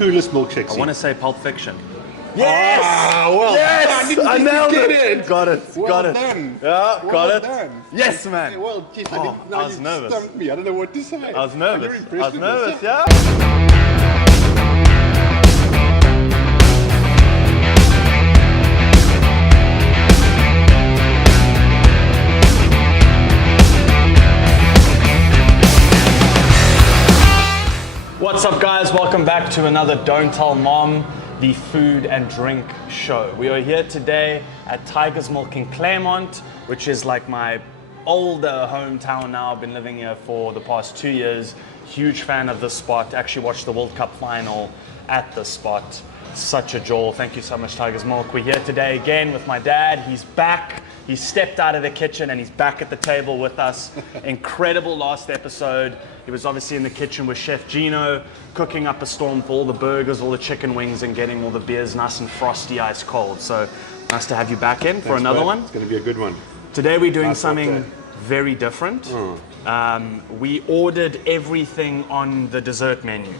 coolest milkshakes. I want to say Pulp Fiction. Yes! Well yes! I nailed it. Got it. Well got it. done. Yeah, well got it. Done. Yes, man. Hey, well, geez, I was nervous. Stumped me. I don't know what to say. I was nervous. Yeah. What's up, guys? Welcome back to another Don't Tell Mom, the food and drink show. We are here today at Tiger's Milk in Claremont, which is like my older hometown now. I've been living here for the past 2 years. Huge fan of this spot. Actually watched the World Cup final at this spot. Such a joy. Thank you so much, Tiger's Milk. We're here today again with my dad. He's back. He stepped out of the kitchen and he's back at the table with us. Incredible last episode. He was obviously in the kitchen with Chef Gino, cooking up a storm for all the burgers, all the chicken wings, and getting all the beers nice and frosty, ice cold. So nice to have you back in for another one. It's going to be a good one. Today we're doing something very different. We ordered everything on the dessert menu.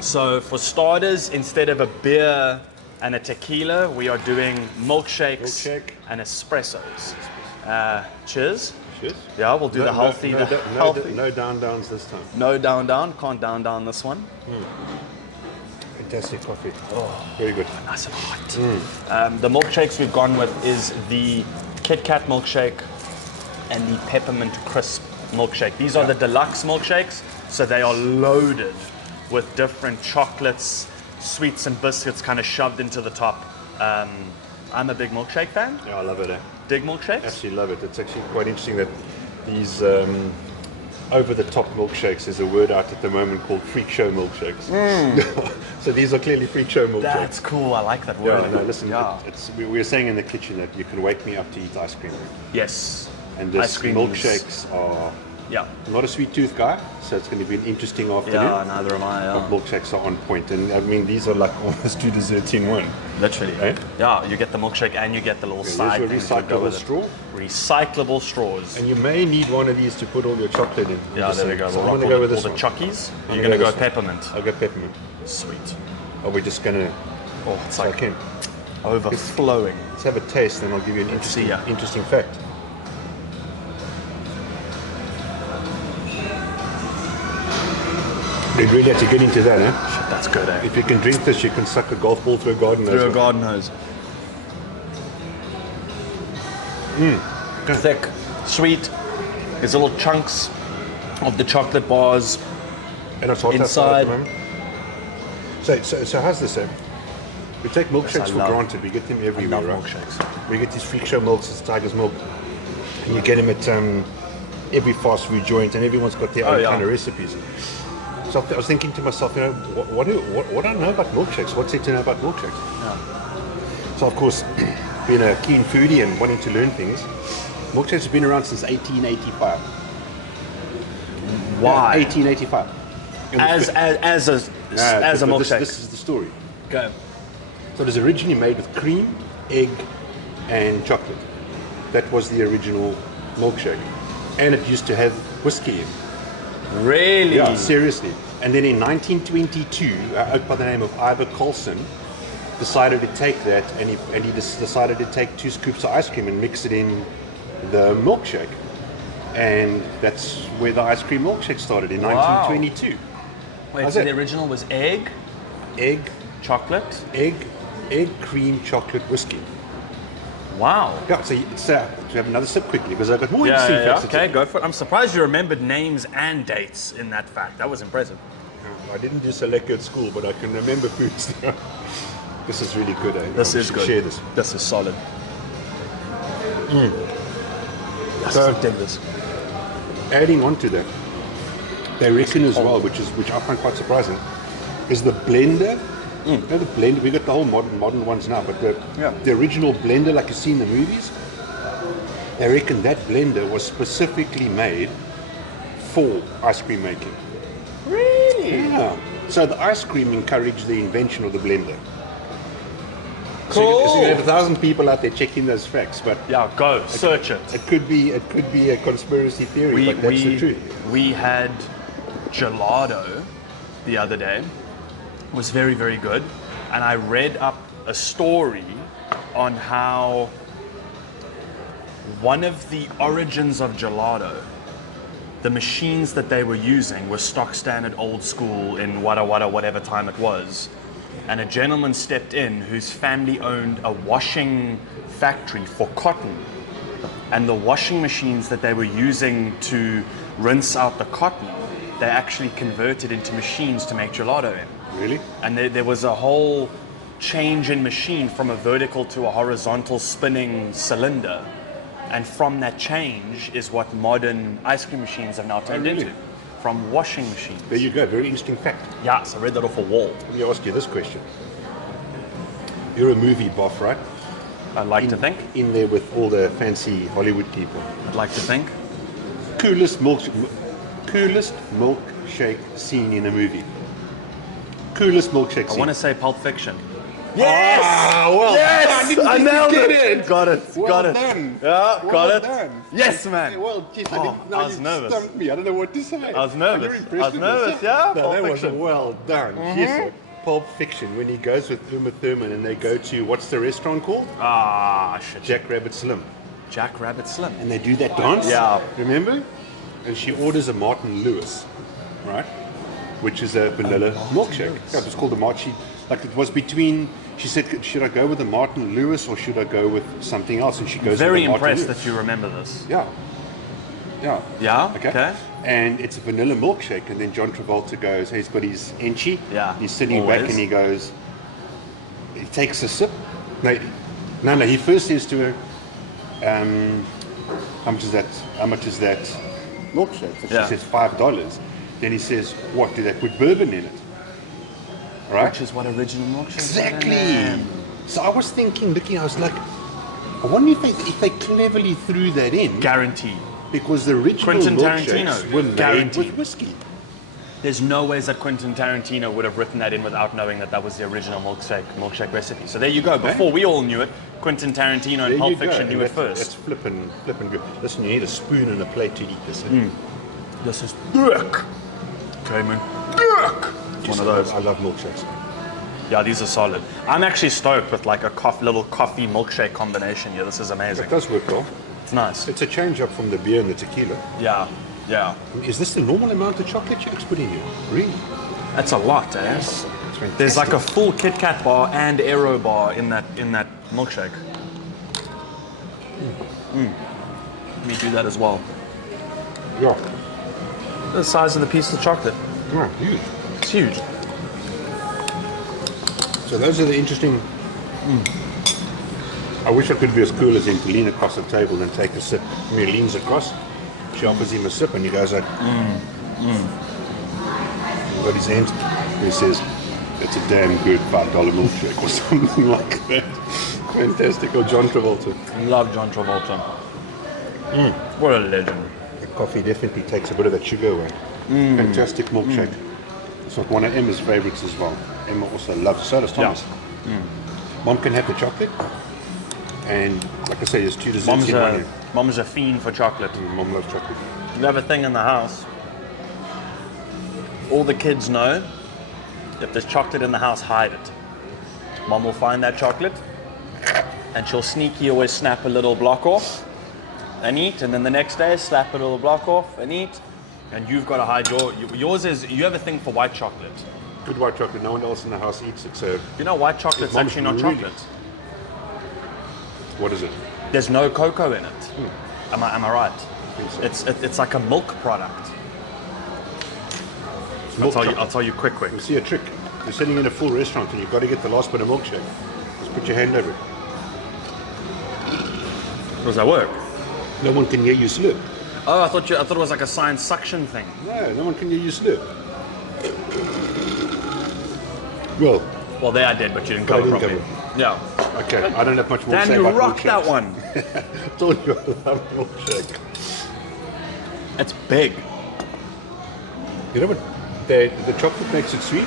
So for starters, instead of a beer and a tequila, we are doing milkshakes and espressos. Cheers. Cheers. Yeah, we'll do the healthy. No down-downs this time. No down. Can't down this one. Fantastic coffee. Oh, very good. Nice and hot. The milkshakes we've gone with is the Kit Kat milkshake and the peppermint crisp milkshake. These are the deluxe milkshakes, so they are loaded with different chocolates, sweets and biscuits kind of shoved into the top. I'm a big milkshake fan. Yeah, I love it. Dig milkshakes? Absolutely love it. It's actually quite interesting that these over-the-top milkshakes, there's a word out at the moment called freak show milkshakes. So these are clearly freak show milkshakes. That's cool. I like that word. Yeah, no, listen, we were saying in the kitchen that you can wake me up to eat ice cream. Yes. And this milkshakes are... Yeah. I'm not a sweet tooth guy, so it's going to be an interesting afternoon. Yeah, neither am I. But milkshakes are on point, and I mean these are like almost two desserts in one. Literally. Eh? Yeah, you get the milkshake and you get the little side things. Recyclable straw. Recyclable straws. And you may need one of these to put all your chocolate in. Yeah, there we go. So we'll I'm going to go with this all one. The Chockies. You're going to go peppermint. I'll go peppermint. Sweet. Are we just going to? Oh, it's like overflowing. Let's have a taste, and I'll give you an interesting fact. We really have to get into that, eh? Shit, that's good, eh? If you can drink this, you can suck a golf ball through a garden hose. Through a garden hose. Thick, sweet. There's little chunks of the chocolate bars and it's hot inside. So how's this, eh? We take milkshakes for granted. We get them everywhere, right? Milkshakes. We get these freak show milks, it's Tiger's Milk, and you get them at every fast food joint, and everyone's got their own kind of recipes. So I was thinking to myself, you know, what do I know about milkshakes? What's there to know about milkshakes? Yeah. So of course, being a keen foodie and wanting to learn things, milkshakes have been around since 1885. Why? Yeah, 1885. As a milkshake. This is the story. Go. So it was originally made with cream, egg, and chocolate. That was the original milkshake, and it used to have whiskey in. Really? Yeah, seriously. And then in 1922, a oak by the name of Ivor Colson decided to take that, and he decided to take 2 scoops of ice cream and mix it in the milkshake. And that's where the ice cream milkshake started in 1922. Wait, so the original was egg, chocolate, egg, cream, chocolate, whiskey. Wow. Yeah, so to have another sip quickly, because I've got more interesting facts. Okay, go for it. I'm surprised you remembered names and dates in that fact. That was impressive. I didn't do lekka at school, but I can remember foods. This is really good, eh? This is good. Share this. This is solid. So, dig this. Adding on to that, they reckon as well, which I find quite surprising, is the blender. You know, the blender, we got the whole modern ones now, but the original blender like you see in the movies, they reckon that blender was specifically made for ice cream making. Really? Yeah. So the ice cream encouraged the invention of the blender. Cool. So you have 1,000 people out there checking those facts, but go search it. It could be a conspiracy theory, but that's the truth. We had gelato the other day, was very, very good. And I read up a story on how one of the origins of gelato, the machines that they were using were stock standard old school in whatever time it was. And a gentleman stepped in whose family owned a washing factory for cotton. And the washing machines that they were using to rinse out the cotton, they actually converted into machines to make gelato in. Really? And there was a whole change in machine from a vertical to a horizontal spinning cylinder. And from that change is what modern ice cream machines have now turned into. From washing machines. There you go, very interesting fact. Yeah, so I read that off a wall. Let me ask you this question. You're a movie buff, right? I'd like to think. In there with all the fancy Hollywood people. I'd like to think. Coolest milkshake scene in a movie. Coolest milkshake scene. I want to say Pulp Fiction. Yes! Ah, well Yes! done. I nailed Get it! Got it. Well got it. done. Yeah, Well got it. done. Yes, man. Hey, well, geez, Oh, now I was you nervous. stumped me. I don't know what to say. I was nervous. Yeah, No, Pulp that was Fiction. well done. Yes, Pulp Fiction, when he goes with Uma Thurman and they go to, what's the restaurant called? Ah, shit. Jack Rabbit Slim. Jack Rabbit Slim. And they do that dance. Yeah. Remember? And she orders a Martin Lewis, right? Which is a vanilla milkshake. Yeah, it was called a Martin. Like it was between. She said, "Should I go with the Martin Lewis or should I go with something else?" And she goes. Very with the Martin impressed Lewis. that you remember this. Yeah. Yeah. Yeah? Okay. Okay. And it's a vanilla milkshake, and then John Travolta goes. He's got his enchi. Yeah, He's sitting back, always. and he goes. He takes a sip. No. He first says to her, "How much is that? How much is that milkshake?" So she Yeah. says $5. Then he says, "What? Do they put bourbon in it?" Right. Which is what original milkshake is. Exactly. So I was thinking, I was like, I wonder if they cleverly threw that in. Guaranteed. Because the original Quentin milkshakes Tarantino, were made guaranteed. with whiskey. There's no ways that Quentin Tarantino would have written that in without knowing that that was the original milkshake recipe. So there you go. Before we all knew it, Quentin Tarantino and Pulp Fiction knew it That's first. flipping good. Listen, you need a spoon and a plate to eat this. This is thick. Okay, man. Thick. One of those. I love milkshakes. Yeah, these are solid. I'm actually stoked with like a little coffee milkshake combination here. This is amazing. It does work well. It's nice. It's a change up from the beer and the tequila. Yeah, yeah. Is this the normal amount of chocolate you put in here? Really? That's a lot, eh? It's fantastic. There's like a full Kit Kat bar and Aero bar in that milkshake. Let me do that as well. Yeah. The size of the piece of chocolate. Yeah, huge. It's huge. So those are the interesting. I wish I could be as cool as him to lean across the table and take a sip. I mean, he leans across, she offers him a sip, and he goes like, He's got his hands, and he says, "It's a damn good $5 milkshake," or something like that. Fantastic. Or John Travolta. Love John Travolta. What a legend. The coffee definitely takes a bit of that sugar away. Fantastic milkshake. It's not one of Emma's favorites as well. Emma also loves, so does Thomas. Mom can have the chocolate, and like I say, there's two desserts in one. Mom's a fiend for chocolate. Mom loves chocolate. You have a thing in the house. All the kids know, if there's chocolate in the house, hide it. Mom will find that chocolate, and she'll sneaky always snap a little block off and eat, and then the next day slap a little block off and eat. And you've got to hide yours is, you have a thing for white chocolate. Good white chocolate, no one else in the house eats it, so You know white chocolate's Mom's actually not really- chocolate. what is it? There's no cocoa in it. Am I right? think so. It's like a milk product. Milk I'll chocolate. tell you quick. You see a trick. You're sitting in a full restaurant and you've got to get the last bit of milkshake. Just put your hand over it. Does that work? No one can hear you slurp. Oh, I thought it was like a science suction thing. No one can hear you slurp. Well, Well, there I did, but you didn't I cover didn't properly. Yeah. okay. I don't have much more to Dan, say you about rocked that milkshakes. one. I told you I love milkshake. It's big. You know what? The chocolate makes it sweet.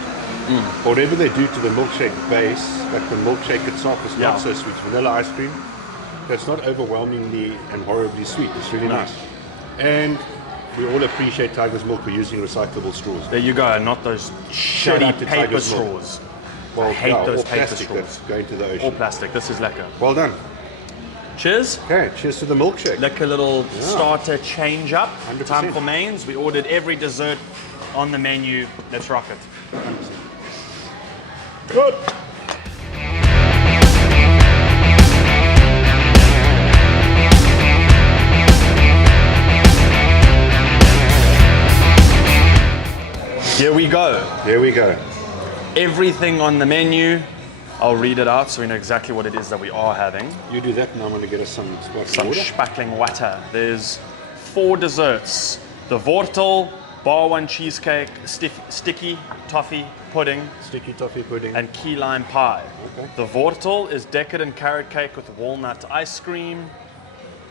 Whatever they do to the milkshake base, like the milkshake itself is Yeah. not so sweet. Vanilla ice cream, that's not overwhelmingly and horribly sweet. It's really No. nice. And we all appreciate Tiger's Milk for using recyclable straws. There you go, not those Shout shitty out to paper Tiger's Milk. straws. Well, I hate those all paper plastic straws. that's going to the All ocean. plastic. This is lekker. Well done. Cheers. Okay, cheers to the milkshake. Like a little starter change up. 100%. Time for mains. We ordered every dessert on the menu. Let's rock it. 100%. Good. Here we go. Here we go. Everything on the menu. I'll read it out so we know exactly what it is that we are having. You do that, and I'm going to get us some Some spackling water. There's 4 desserts. The wortel, bar one cheesecake, sticky toffee pudding, sticky toffee pudding, and key lime pie. Okay. The wortel is decadent carrot cake with walnut ice cream,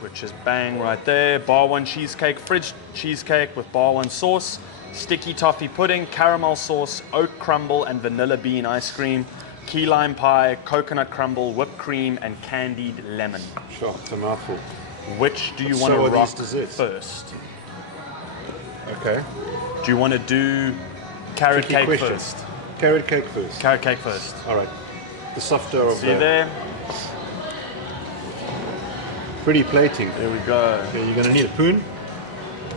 which is bang right there. Bar one cheesecake, fridge cheesecake with bar one sauce, sticky toffee pudding, caramel sauce, oat crumble, and vanilla bean ice cream. Key lime pie, coconut crumble, whipped cream, and candied lemon. Sure, it's a mouthful. Which do you So want are to rock these desserts? first? Okay. Do you want to do carrot Tricky cake question. first? Carrot cake first. Carrot cake first. All right. The softer of See the there? pretty plating. There we go. Okay, you're going to need a spoon.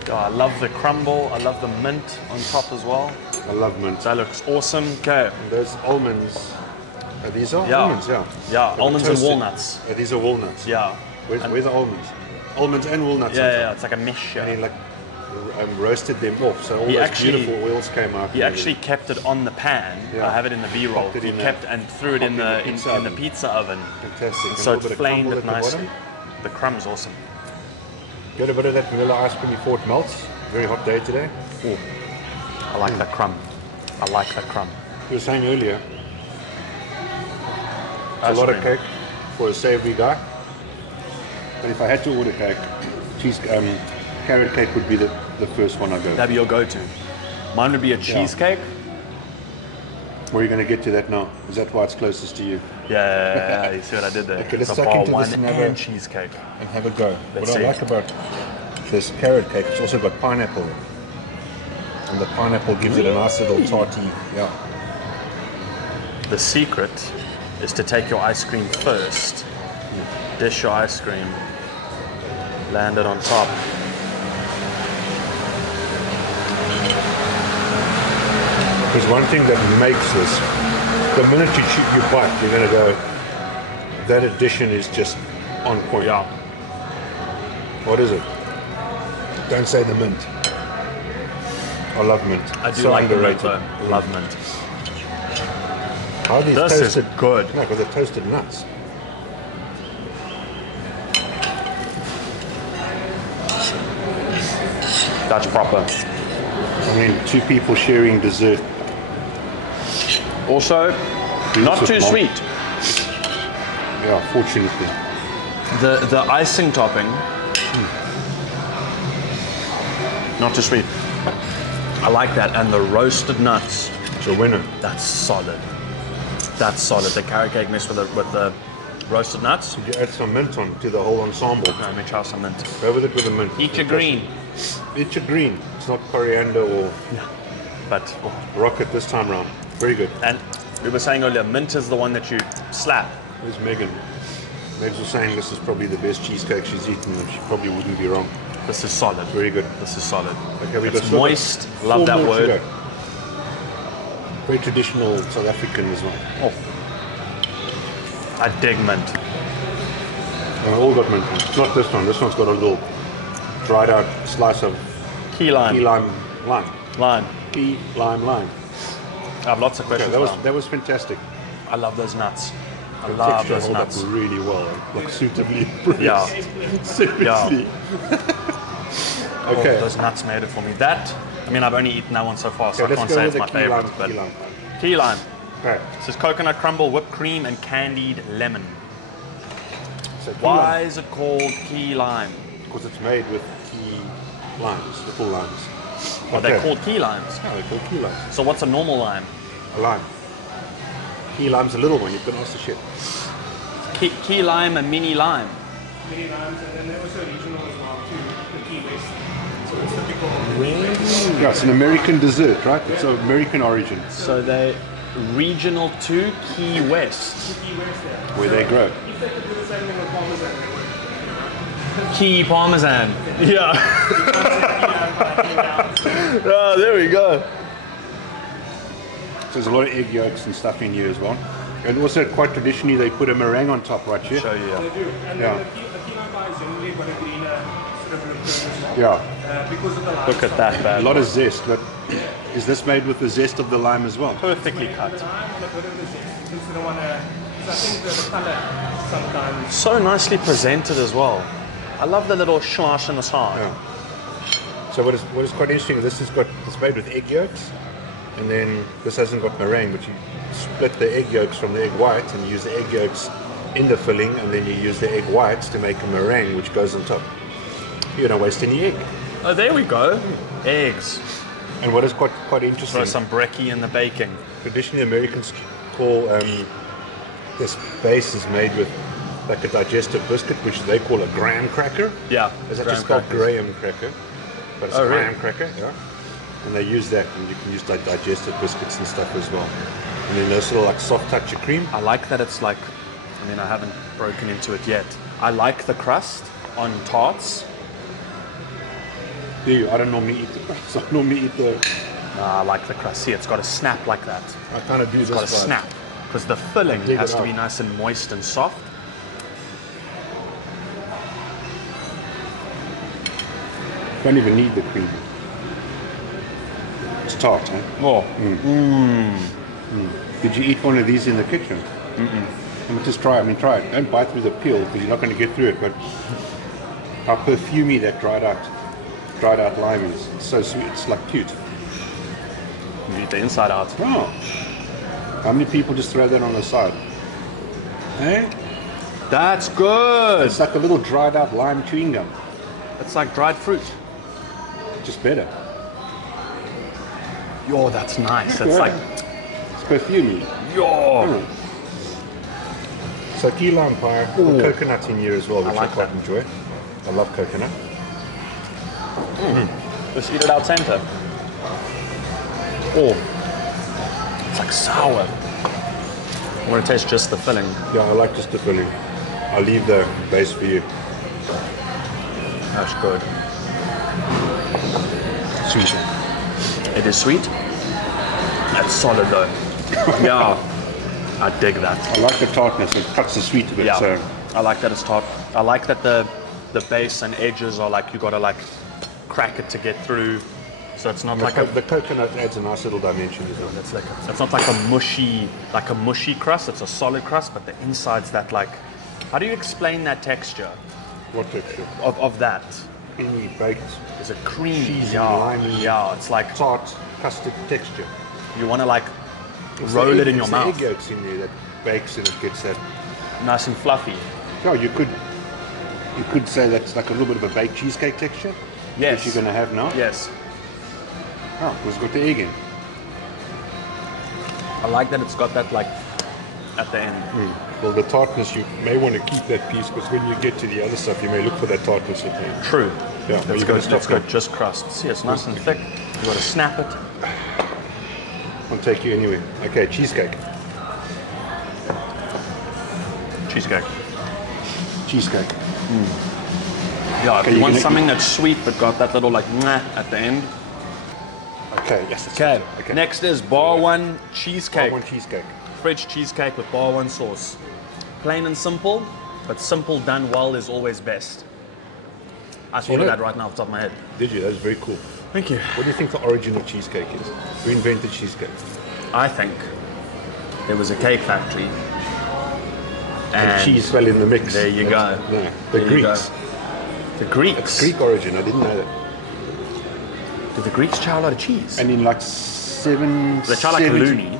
Oh, I love the crumble. I love the mint on top as well. I love mint. That looks awesome. Okay. And those almonds. These are Yeah. almonds, yeah. Yeah, They're almonds and toasted. walnuts. These are walnuts. Yeah. Where's the almonds? Almonds and walnuts. Yeah, on yeah, top. it's like a mesh. And he Yeah. like roasted them off, so all He those actually- beautiful oils came out. He actually kept it on the pan. Yeah. I have it in the B-roll. Popped it He in kept there. and threw it in Popped the in the in the pizza pizza oven. fantastic. And So a it little bit of flamed crumble it at the nicely. bottom. The crumb's awesome. Get a bit of that vanilla ice cream before it melts. Very hot day today. Ooh. I like that crumb. I like that crumb. You were saying earlier, it's a Ice lot of cream. cake for a savoury guy. But if I had to order cake, carrot cake would be the first one I go. That'd be your go-to. Mine would be a cheesecake. Where are you going to get to that now? Is that why it's closest to you? Yeah, you see what I did there? Okay, let's It's a suck bar into one this and have a- and cheesecake. And have a go. Let's what see. I like about this carrot cake, it's also got pineapple. And the pineapple gives it a nice little tarty, yeah. The secret is to take your ice cream first. Dish your ice cream. Land it on top. There's one thing that makes this, the minute you bite, you're going to go, that addition is just on point. Yeah. What is it? Don't say the mint. I love mint. I do So like the mint underrated. though. Love mint. How are these This is toasted? good. No, because they're toasted nuts. That's proper. I mean, 2 people sharing dessert. Also, not too Beautiful. sweet. Yeah, fortunately. The icing topping, not too sweet. I like that, and the roasted nuts. It's a winner. That's solid. That's solid. The carrot cake mixed with the roasted nuts. You add some mint on to the whole ensemble. Let me try some mint. Go with it with the mint. Eat your green. Eat your green. It's not coriander or But rocket this time round. Very good. and we were saying earlier, mint is the one that you slap. There's Megan. Megs was saying this is probably the best cheesecake she's eaten, and she probably wouldn't be wrong. This is solid. Very good. This is solid. Okay, we It's got still got moist. 4 Love that more to word. go. Very traditional South African as well. Oh. I dig mint. And we all got mint. Not this one. This one's got a little dried out slice of Key lime. key lime. Lime. Key lime. I have lots of questions. Okay, now. that was fantastic. I love those nuts. I The love texture those held nuts. up really well, like suitably pressed. Yeah. Seriously. Okay. Oh, those nuts made it for me. That, I mean, I've only eaten that one so far, so Okay, I let's can't go say with it's the my key lime. favorite. But Key lime. key lime. Okay. This is coconut crumble, whipped cream, and candied lemon. So key Why lime, is it called key lime? because it's made with key limes, little limes. Are they called key limes? Yeah, they're called key limes. So what's a normal lime? A lime. Key lime's a little one. You can ask the shit. Key lime, a mini lime. Many limes, and then they're also regional as well too, the Key West. Yeah, it's an American dessert, right? It's of American origin. So they regional to Key West. Where they grow. Key Parmesan. Yeah. Oh, there we go. So there's a lot of egg yolks and stuff in here as well. And also quite traditionally they put a meringue on top right here. Show you. They do. And Yeah. the peanut bar is generally got a greener sort of look as well. Yeah, Because of the lime. Look at that, a bad. lot of zest, but is this made with the zest of the lime as well? Perfectly cut. Lime on a bit of the zest because they don't want to. So I think the color sometimes. So nicely presented as well. I love the little schwash in the side. Yeah. So what is quite interesting, it's made with egg yolks, and then this hasn't got meringue, but you split the egg yolks from the egg white and you use the egg yolks in the filling, and then you use the egg whites to make a meringue which goes on top. You don't waste any egg. Oh, there we go. Eggs. And what is quite interesting, Throw some brekkie in the baking. traditionally Americans call this base is made with like a digestive biscuit, which they call a graham cracker. Yeah. It's actually graham spelled crackers. graham cracker, but it's Oh, a really? graham cracker, yeah. And they use that, and you can use like digestive biscuits and stuff as well. And then there's little like soft touch of cream. I like that it's like, I mean, I haven't broken into it yet. I like the crust on tarts. Do you? I don't normally eat the crust. I normally eat the. I like the crust. See, it's got to snap like that. I kind of do It's this. got to vibe. snap. Because the filling Dig it has to out. be nice and moist and soft. Don't even need the cream. It's tart, huh? Oh, Did you eat one of these in the kitchen? Just try. Try it. Don't bite through the peel because you're not going to get through it. But how perfumey that dried out lime is. It's so sweet. It's like cute. you eat the inside out. Oh. How many people just throw that on the side? Eh? That's good. It's like a little dried out lime chewing gum. It's like dried fruit. Just better. Yo, that's nice. It's Yeah. like, It's perfumey. yo. So key lime pie, with coconut in here as well, which I like quite that. enjoy. I love coconut. Let's eat it out center. Oh, it's like sour. I want to taste just the filling. Yeah, I like just the filling. I'll leave the base for you. That's good. Sweet. It is sweet. That's solid though. Yeah, I dig that. I like the tartness. It cuts the sweet a bit. Yeah, So I like that it's tart. I like that the base and edges are like you gotta like crack it to get through. So it's not like the coconut adds a nice little dimension as well. it's not like a mushy crust. It's a solid crust, but the inside's that like. How do you explain that texture What texture? of that? Any baked Is it creamy? cheesy, Yeah, limey, yeah. It's like tart custard texture. you want to like It's roll the it egg- in your it's the mouth, egg yolks in there that bakes and it gets that. nice and fluffy. No, you could say that's like a little bit of a baked cheesecake texture. Yes. That you're going to have now. Yes. Oh, it's got the egg in. I like that it's got that like at the end. Well, the tartness, you may want to keep that piece because when you get to the other stuff, you may look for that tartness at the end. True. Yeah, Let's you're go. gonna stop Let's go. that. Just crust. See, it's nice and thick. You got to snap it. I'll take you anyway. Okay, cheesecake. Cheesecake. Cheesecake. Yeah. If Okay, you you want can- something that's sweet but got that little like mwah at the end. Okay, yes. Okay. Okay. Next is bar one cheesecake. One cheesecake. French cheesecake with bar one sauce. Plain and simple, but simple done well is always best. I thought of know- that right now off the top of my head. Did you? That was very cool. Thank you. What do you think the origin of cheesecake is? Who invented cheesecake? I think there was a cake factory. And cheese fell in the mix. There you go. Yeah. The There you go. Greeks. The Greeks. Greek origin. I didn't know that. Did the Greeks chow a lot of cheese? And in like They chow like a loony.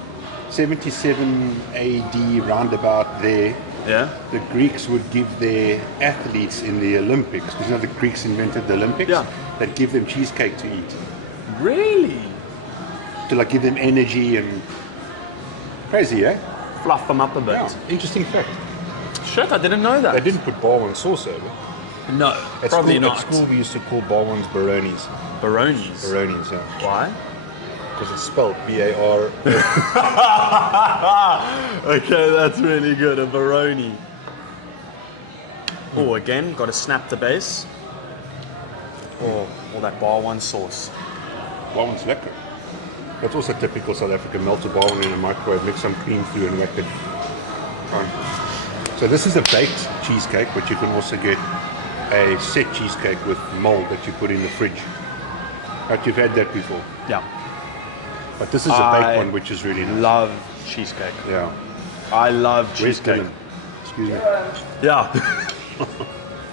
77 AD, roundabout there, Yeah. the Greeks would give their athletes in the Olympics, because you know the Greeks invented the Olympics, Yeah. they'd give them cheesecake to eat, Really? to like give them energy and crazy, eh? Fluff them up a bit. Yeah. Interesting fact. Shit, I didn't know that. They didn't put bar one sauce over. No, At probably school, not. At school we used to call bar ones Baronis. Baronis. Baronis, yeah. Why? Because it's spelled B-A-R. Okay, that's really good. A Baroni. Oh, again, got to snap the base. Oh, all that bar one sauce. Bar one's lekker. That's also typical South African. Melt a bar one in a microwave, mix some cream through and whack it. So this is a baked cheesecake, but you can also get a set cheesecake with mold that you put in the fridge. But you've had that before. Yeah. But this is a baked one, which is really nice. Love cheesecake. Yeah. I love Where's cheesecake. Dylan? Excuse me. Yeah.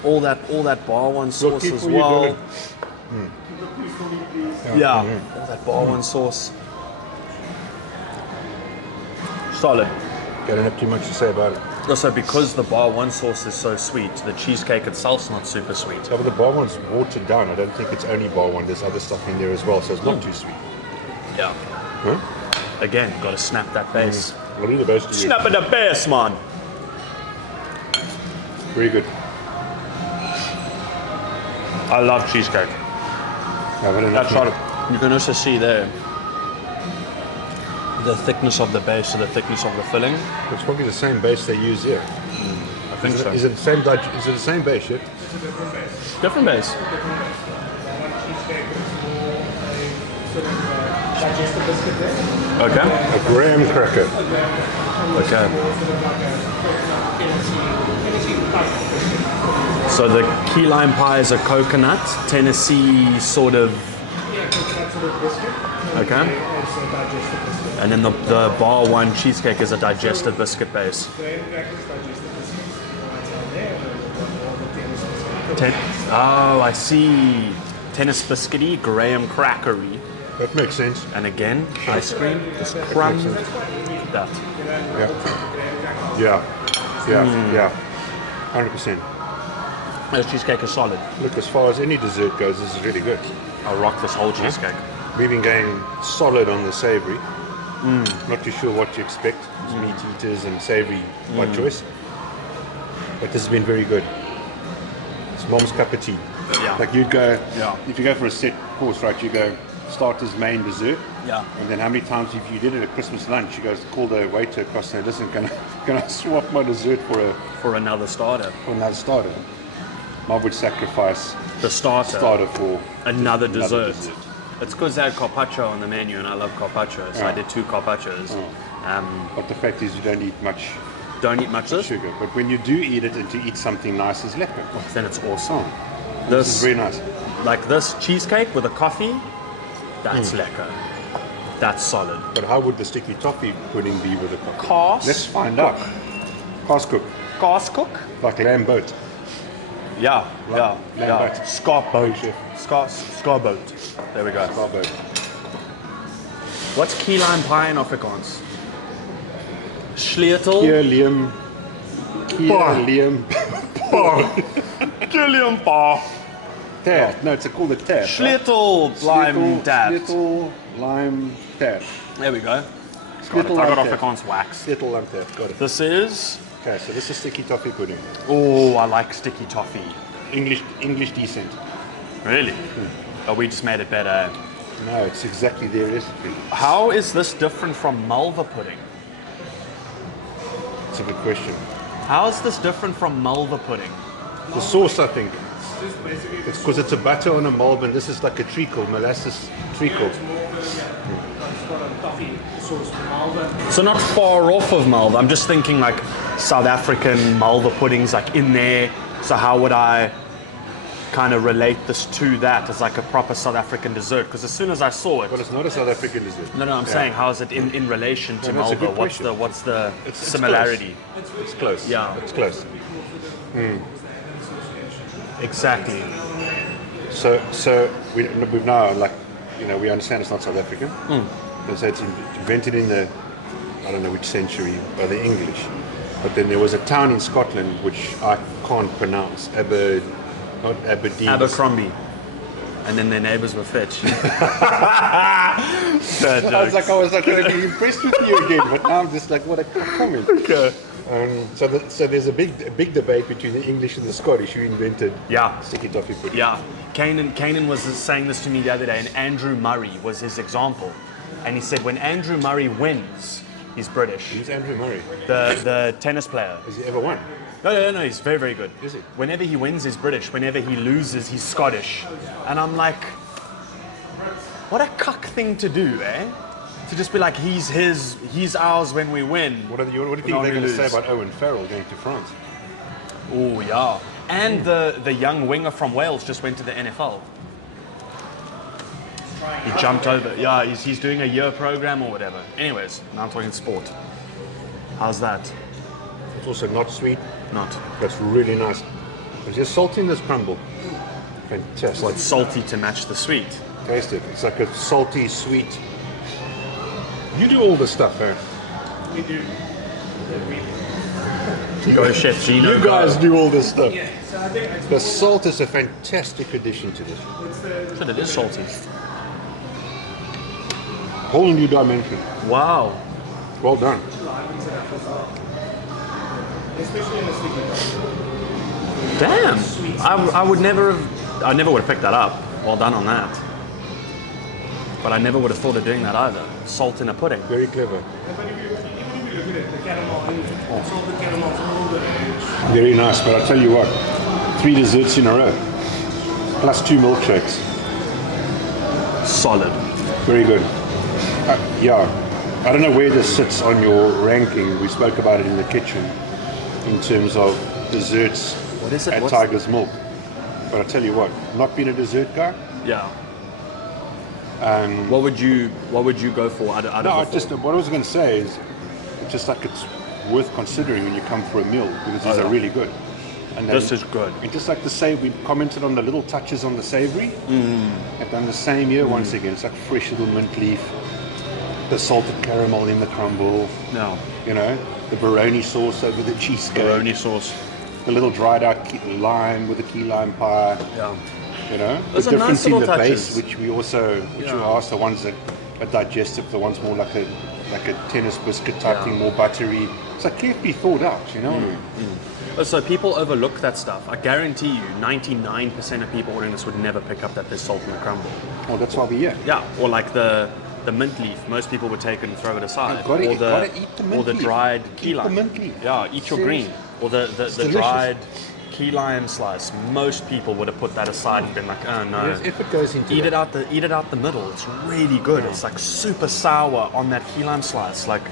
all that bar one sauce as well. Yeah. All that bar one sauce. Solid. I don't have too much to say about it. Also, because the bar one sauce is so sweet, the cheesecake itself's not super sweet. Yeah, but the bar one's watered down. I don't think it's only bar one. There's other stuff in there as well, so it's not too sweet. Yeah. Huh? Again, gotta snap that base. I'll do the best to you. Snap at the base, man. Very good. I love cheesecake. Yeah, but That's solid. You can also see there the thickness of the base and the thickness of the filling. It's probably the same base they use here. I think so. Is it the same Is it the same base yet? It's a different base. Different base. One cheesecake is more a sort of digestive biscuit there. Okay. A graham cracker. Okay. Sort of like a Tennessee type. So the key lime pie is a coconut, Tennessee sort of. Yeah, coconut sort of biscuit. Okay. It's a digestive biscuit. And then the bar one cheesecake is a digestive biscuit base. Graham crackers, digestive biscuits. Right down there. All the tennis biscuits. Oh, I see. Tennis biscuity, graham crackery. That makes sense. And again, ice cream, just crumbs. That. Yeah. 100%. This cheesecake is solid. Look, as far as any dessert goes, this is really good. I'll rock this whole cheesecake. We've been going solid on the savory. Not too sure what to expect. It's meat eaters and savory by choice. But this has been very good. It's mom's cup of tea. Yeah. Like you'd go, Yeah. if you go for a set course, right, you go starters, main, dessert. Yeah. And then how many times if you did it at Christmas lunch, you go call the waiter across and say, listen, can I swap my dessert For another starter. for another starter? Mom would sacrifice The starter. for Another dessert. It's because they had carpaccio on the menu and I love carpaccio, so I did 2 carpaccios. But the fact is you don't eat much Don't eat much of this, sugar. But when you do eat it and to eat something nice is lekker. then it's awesome. This is very nice. Like this cheesecake with a coffee, that's lekker. That's solid. But how would the sticky toffee pudding be with a coffee? Cast. Let's find out. Cast cook. Cast cook? Like lamb boat. Yeah. boat. Scarp boat. Chef. Scar boat. There we go. Car boat. What's key lime pie in Afrikaans? Schlietel. Hier Liam. Pa. Liam. Gilliam pa. Tart. No, it's called a tart. Schlietel lime tart. Slittle lime tart. There we go. Slittle I got lime tart. Afrikaans wax. Slittle lime tart. Got it. This is. Okay, so this is sticky toffee pudding. Oh, I like sticky toffee. English decent. Really? Oh, we just made it better. No, it's exactly their recipe. How is this different from Malva pudding? It's a good question. How is this different from Malva pudding? The sauce, I think. Just basically It's because it's a butter on a mold, and this is like a treacle, molasses treacle. it's more of a, it's got a toffee sauce from Malva. So not far off of Malva. I'm just thinking like South African Malva puddings like in there. So how would I kind of relate this to that as like a proper South African dessert? Because as soon as I saw it, But it's not a South African dessert. no, I'm saying how is it in relation to No, that's a Malva? good question. What's the It's similarity? It's close. Yeah. It's close. Exactly. So we've now, like, we understand it's not South African. They say it's invented in the, I don't know which century, by the English. But then there was a town in Scotland which I can't pronounce. Not Aberdeen. Abercrombie. and then their neighbors were fetch. I was like going to be impressed with you again, but now I'm just like, what a comment. Okay. So there's a big debate between the English and the Scottish who invented sticky toffee pudding. Yeah. Kanan was saying this to me the other day, and Andrew Murray was his example. And he said when Andrew Murray wins, he's British. Who's Andrew Murray? The tennis player. Has he ever won? No, he's very, very good. Is he? Whenever he wins, he's British. Whenever he loses, he's Scottish. And I'm like, what a cuck thing to do, eh? To just be like, he's ours when we win. What do you think they're going to say about Owen Farrell going to France? Oh, yeah. And the young winger from Wales just went to the NFL. He jumped over. Yeah, he's doing a year program or whatever. Anyways, now I'm talking sport. How's that? It's also not sweet. Not. That's really nice. It's just salty in this crumble. Fantastic. So it's salty to match the sweet. Taste it. It's like a salty, sweet. You do all this stuff, eh? We do. Go Chef Gino. You guys do all this stuff. Yeah, so I think The salt is a fantastic addition to this. So it is salty. Whole new dimension. Wow. Well done. especially in the sleeping bag. Damn. I would never have picked that up. Well done on that. But I never would have thought of doing that either. Salt in a pudding. Very clever. But even if you look at it, the caramel, salted caramel is a little bit. Very nice, but I'll tell you what, 3 desserts in a row, plus 2 milkshakes. Solid. Very good. Yeah, I don't know where this sits on your ranking. We spoke about it in the kitchen in terms of desserts What is it? at What's Tiger's Milk. But I'll tell you what, not being a dessert guy. Yeah. What would you go for? Out of the four? What I was going to say is, it's just like it's worth considering when you come for a meal because these are really good. And then, This is good. And just like the savory, we commented on the little touches on the savory. I've done the same here once again. It's like fresh little mint leaf, the salted caramel in the crumble. No. You know, the baroni sauce over the cheesecake. Baroni sauce. The little dried out lime with the key lime pie. Yeah. You know, Those the are nice difference in the little base, touches. which we asked, the ones that are digestive, the ones more like a tennis biscuit type thing, more buttery. It's like carefully thought out, you know. So people overlook that stuff. I guarantee you, 99% of people ordering this would never pick up that there's salt in the crumble. Well, that's why we're here. Yeah, or like the mint leaf. Most people would take it and throw it aside. You've gotta eat the mint or the leaf. dried Eat key the lime. mint leaf. Yeah, eat your Seriously. green. Or the delicious. dried key lime slice. Most people would have put that aside and been like, oh no. If it goes into Eat that. it out the middle. It's really good. It's like super sour on that key lime slice. Like,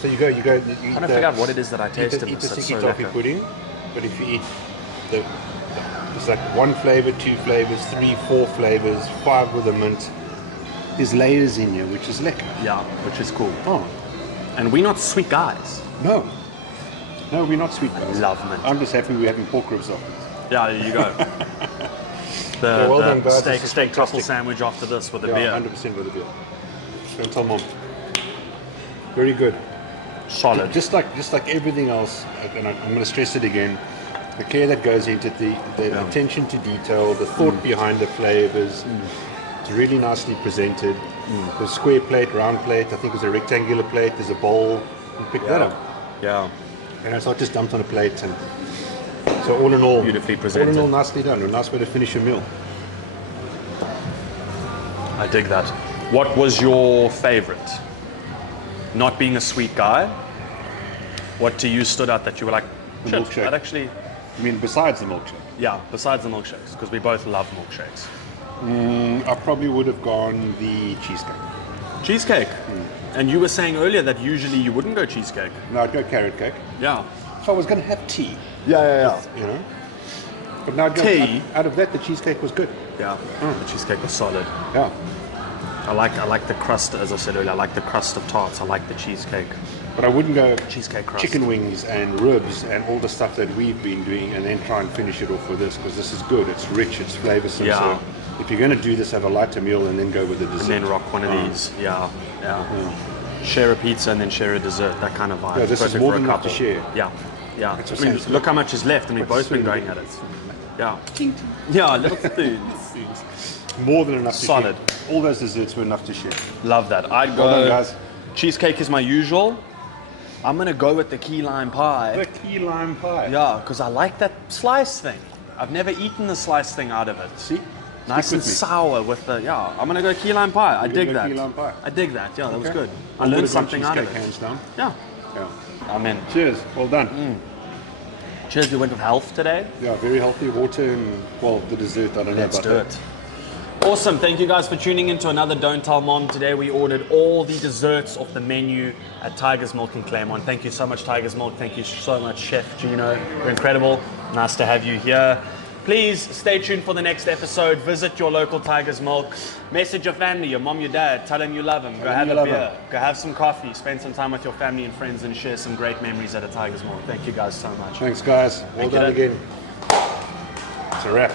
So you eat I'm trying to figure out what it is that I tasted. Eat the That's sticky so toffee lekker. pudding, but if you eat it's like 1 flavor, 2 flavors, 3, 4 flavors, 5 with the mint. There's layers in here, which is lekker. Yeah, which is cool. Oh, And we're not sweet guys. no. No, we're not sweet guys. Love mint. I'm just happy we're having pork ribs after. Yeah, there you go. Yeah, well done, guys. This is steak truffle fantastic. sandwich after this with a Yeah, beer. 100% with a beer. Go and tell Mom. Very good. Solid. Just like everything else, and I'm going to stress it again, the care that goes into it, the attention to detail, the thought behind the flavors. It's really nicely presented. There's a square plate, round plate. I think there's a rectangular plate. There's a bowl. You pick that up. Yeah. And it's not just dumped on a plate. And so all in all, Beautifully presented. All in all, nicely done. A nice way to finish a meal. I dig that. What was your favorite? Not being a sweet guy, what to you stood out that you were like, The shit, milkshake. that actually, I mean, besides the milkshake, yeah, besides the milkshakes, because we both love milkshakes. I probably would have gone the cheesecake. Cheesecake. And you were saying earlier that usually you wouldn't go cheesecake. No, I'd go carrot cake. Yeah. So I was going to have tea, Yeah. you know. But now Tea? out of that, the cheesecake was good. Yeah. The cheesecake was solid. Yeah. I like the crust, as I said earlier. I like the crust of tarts. I like the cheesecake. But I wouldn't go Cheesecake crust. chicken wings and ribs and all the stuff that we've been doing and then try and finish it off with this because this is good. It's rich. It's flavoursome. Yeah. So if you're going to do this, have a lighter meal and then go with the dessert. And then rock one of these. Yeah. Share a pizza and then share a dessert. That kind of vibe. Yeah, this is Perfect more for a than enough to couple. share. Yeah. It's the I mean, same. look how much is left, and we've both been spoon going again. at it. Yeah. Yeah, little spoons. More than enough to Solid. share. All those desserts were enough to share. Love that. I'd go. Well done, guys. Cheesecake is my usual. I'm gonna go with the key lime pie. The key lime pie. Yeah, because I like that slice thing. I've never eaten the slice thing out of it. See? Nice Stick and with me. sour with the, yeah. I'm gonna go key lime pie. I dig go that. key lime pie. I dig that. Yeah, that was Okay. good. I I'm learned gonna go something out of cheesecake, it. hands down. Yeah, Yeah. I'm in. Cheers. Well done. Cheers. We went with health today. Yeah, very healthy water and, well, the dessert, I don't know Let's about do that. it. Awesome. Thank you guys for tuning in to another Don't Tell Mom. Today we ordered all the desserts off the menu at Tiger's Milk in Claremont. Thank you so much, Tiger's Milk. Thank you so much, Chef Gino. You're incredible. Nice to have you here. Please stay tuned for the next episode. Visit your local Tiger's Milk. Message your family, your mom, your dad. Tell them you love them. Go have a beer. Go have some coffee. Spend some time with your family and friends and share some great memories at a Tiger's Milk. Thank you guys so much. Thanks, guys. Well Thank you, done Dad. again. It's a wrap.